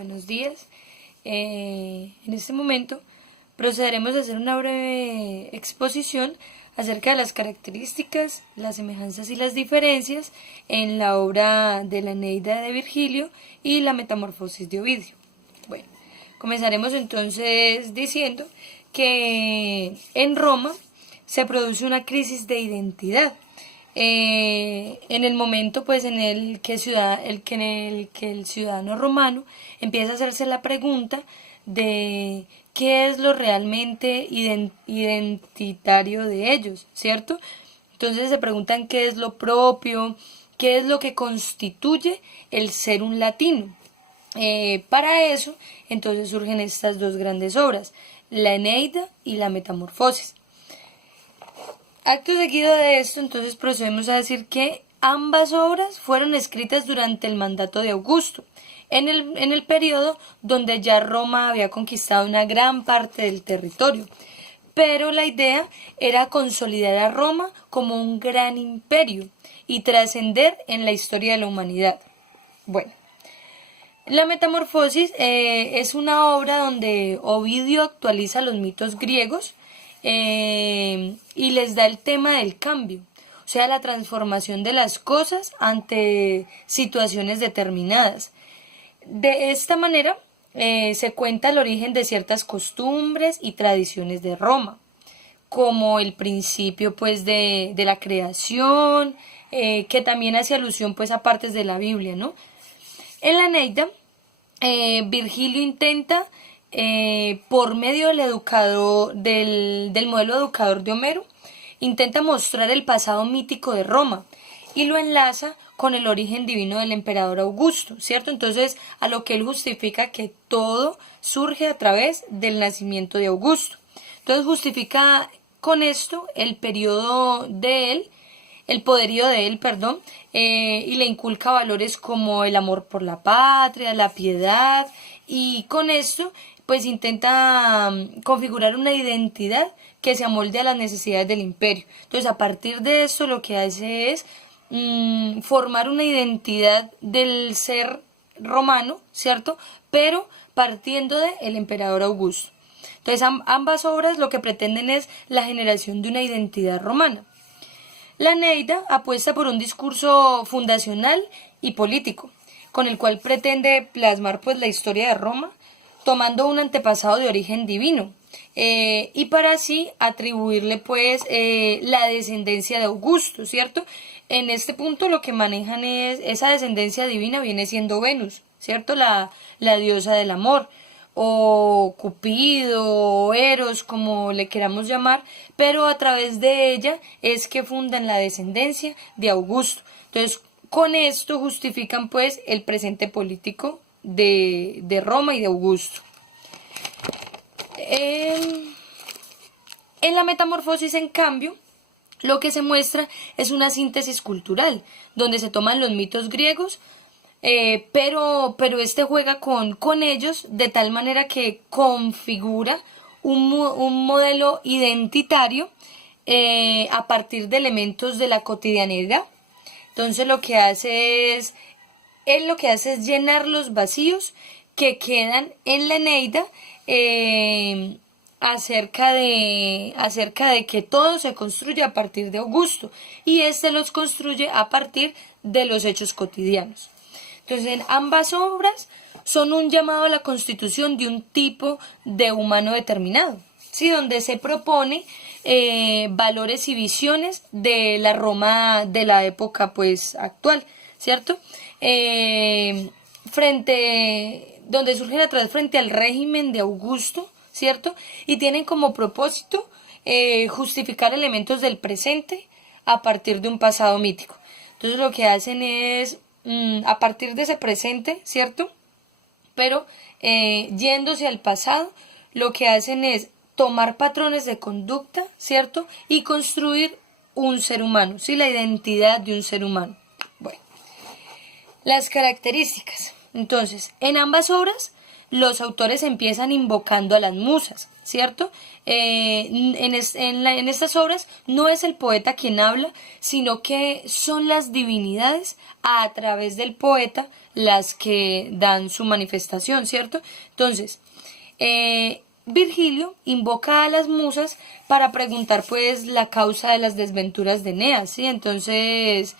buenos días. En este momento procederemos a hacer una breve exposición acerca de las características, las semejanzas y las diferencias en la obra de la Eneida de Virgilio y la Metamorfosis de Ovidio. Bueno, comenzaremos entonces diciendo que en Roma se produce una crisis de identidad. En el momento pues en el que el ciudadano romano empieza a hacerse la pregunta de qué es lo realmente identitario de ellos, ¿cierto? Entonces se preguntan qué es lo propio, qué es lo que constituye el ser un latino. Para eso entonces surgen estas dos grandes obras, la Eneida y la Metamorfosis. Acto seguido de esto, entonces procedemos a decir que ambas obras fueron escritas durante el mandato de Augusto, en el periodo donde ya Roma había conquistado una gran parte del territorio. Pero la idea era consolidar a Roma como un gran imperio y trascender en la historia de la humanidad. Bueno, la Metamorfosis es una obra donde Ovidio actualiza los mitos griegos y les da el tema del cambio, o sea, la transformación de las cosas ante situaciones determinadas. De esta manera se cuenta el origen de ciertas costumbres y tradiciones de Roma, como el principio pues de la creación, que también hace alusión pues a partes de la Biblia, ¿no? En la Eneida, Virgilio intenta por medio del modelo educador de Homero, intenta mostrar el pasado mítico de Roma y lo enlaza con el origen divino del emperador Augusto, ¿cierto? Entonces, a lo que él justifica que todo surge a través del nacimiento de Augusto. Entonces, justifica con esto el poderío de él, y le inculca valores como el amor por la patria, la piedad, y con esto pues intenta configurar una identidad que se amolde a las necesidades del imperio. Entonces, a partir de eso lo que hace es formar una identidad del ser romano, ¿cierto? Pero partiendo del emperador Augusto. Entonces, ambas obras lo que pretenden es la generación de una identidad romana. La Eneida apuesta por un discurso fundacional y político, con el cual pretende plasmar pues la historia de Roma, tomando un antepasado de origen divino, y para así atribuirle pues la descendencia de Augusto, ¿cierto? En este punto lo que manejan es esa descendencia divina viene siendo Venus, ¿cierto? La diosa del amor, o Cupido, o Eros, como le queramos llamar, pero a través de ella es que fundan la descendencia de Augusto. Entonces, con esto justifican pues el presente político de Roma y de Augusto. En la Metamorfosis, en cambio, lo que se muestra es una síntesis cultural, donde se toman los mitos griegos, pero este juega con ellos de tal manera que configura un modelo identitario a partir de elementos de la cotidianidad. Entonces él lo que hace es llenar los vacíos que quedan en la Eneida acerca de que todo se construye a partir de Augusto y éste los construye a partir de los hechos cotidianos. Entonces, en ambas obras son un llamado a la constitución de un tipo de humano determinado, ¿sí? Donde se propone valores y visiones de la Roma de la época pues actual, ¿cierto? Donde surgen frente al régimen de Augusto, ¿cierto? Y tienen como propósito justificar elementos del presente a partir de un pasado mítico. Entonces lo que hacen es, a partir de ese presente, ¿cierto? Pero yéndose al pasado, lo que hacen es tomar patrones de conducta, ¿cierto? Y construir un ser humano, ¿sí? La identidad de un ser humano. Bueno, las características. Entonces, en ambas obras los autores empiezan invocando a las musas, ¿cierto? En estas obras no es el poeta quien habla, sino que son las divinidades a través del poeta las que dan su manifestación, ¿cierto? Entonces, Virgilio invoca a las musas para preguntar pues la causa de las desventuras de Eneas, ¿sí? Entonces,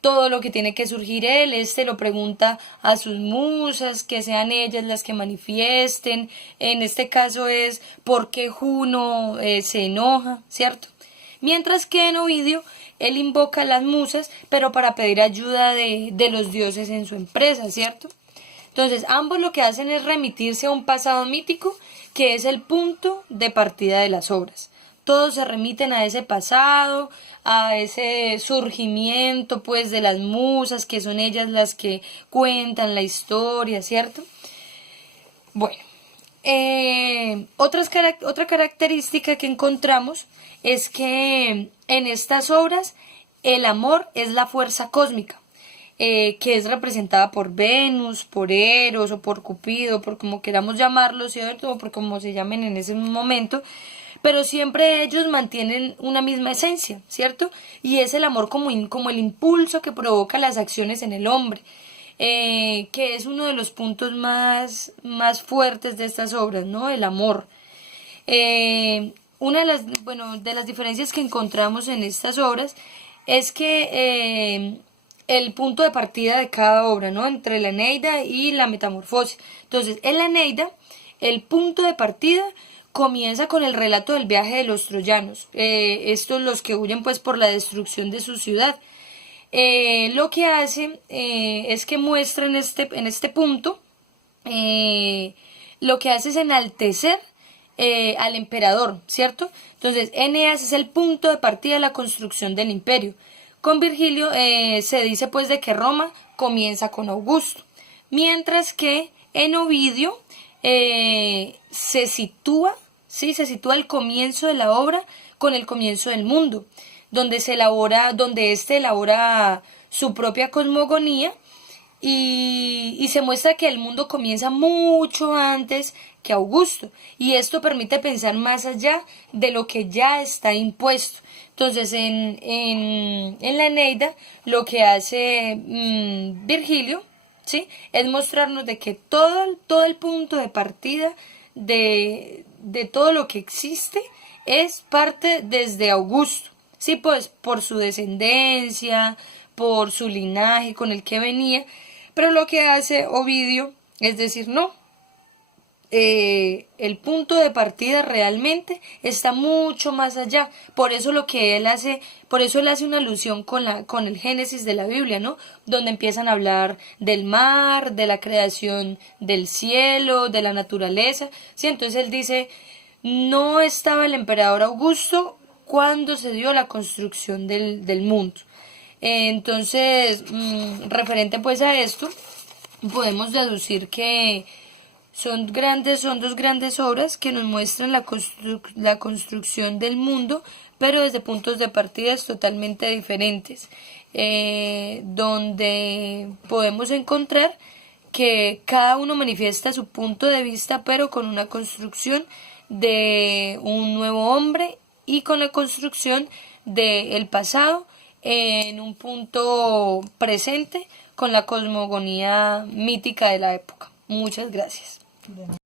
todo lo que tiene que surgir él, lo pregunta a sus musas, que sean ellas las que manifiesten. En este caso es por qué Juno se enoja, ¿cierto? Mientras que en Ovidio él invoca a las musas, pero para pedir ayuda de los dioses en su empresa, ¿cierto? Entonces, ambos lo que hacen es remitirse a un pasado mítico que es el punto de partida de las obras. Todos se remiten a ese pasado, a ese surgimiento pues de las musas, que son ellas las que cuentan la historia, ¿cierto? Bueno, otra característica que encontramos es que en estas obras el amor es la fuerza cósmica, que es representada por Venus, por Eros o por Cupido, por como queramos llamarlo, ¿cierto? O por como se llamen en ese momento, pero siempre ellos mantienen una misma esencia, ¿cierto? Y es el amor como el impulso que provoca las acciones en el hombre, que es uno de los puntos más fuertes de estas obras, ¿no? El amor. Una de las diferencias que encontramos en estas obras es que el punto de partida de cada obra, ¿no? Entre la Eneida y la Metamorfosis. Entonces, en la Eneida, el punto de partida comienza con el relato del viaje de los troyanos, estos los que huyen pues por la destrucción de su ciudad. Lo que hace es que muestra en este punto, lo que hace es enaltecer al emperador, ¿cierto? Entonces, Eneas es el punto de partida de la construcción del imperio. Con Virgilio se dice pues de que Roma comienza con Augusto, mientras que en Ovidio se sitúa el comienzo de la obra con el comienzo del mundo, donde éste elabora su propia cosmogonía y se muestra que el mundo comienza mucho antes que Augusto, y esto permite pensar más allá de lo que ya está impuesto. Entonces, en la Eneida, lo que hace Virgilio, ¿sí?, es mostrarnos de que todo el punto de partida de todo lo que existe es parte desde Augusto, sí, pues por su descendencia, por su linaje con el que venía, pero lo que hace Ovidio es decir, no, el punto de partida realmente está mucho más allá. Por eso él hace una alusión con el Génesis de la Biblia, ¿no? Donde empiezan a hablar del mar, de la creación del cielo, de la naturaleza. Sí, entonces él dice, no estaba el emperador Augusto cuando se dio la construcción del mundo. Entonces, referente pues a esto, podemos deducir que son dos grandes obras que nos muestran la construcción del mundo, pero desde puntos de partida totalmente diferentes, donde podemos encontrar que cada uno manifiesta su punto de vista, pero con una construcción de un nuevo hombre y con la construcción del pasado en un punto presente con la cosmogonía mítica de la época. Muchas gracias.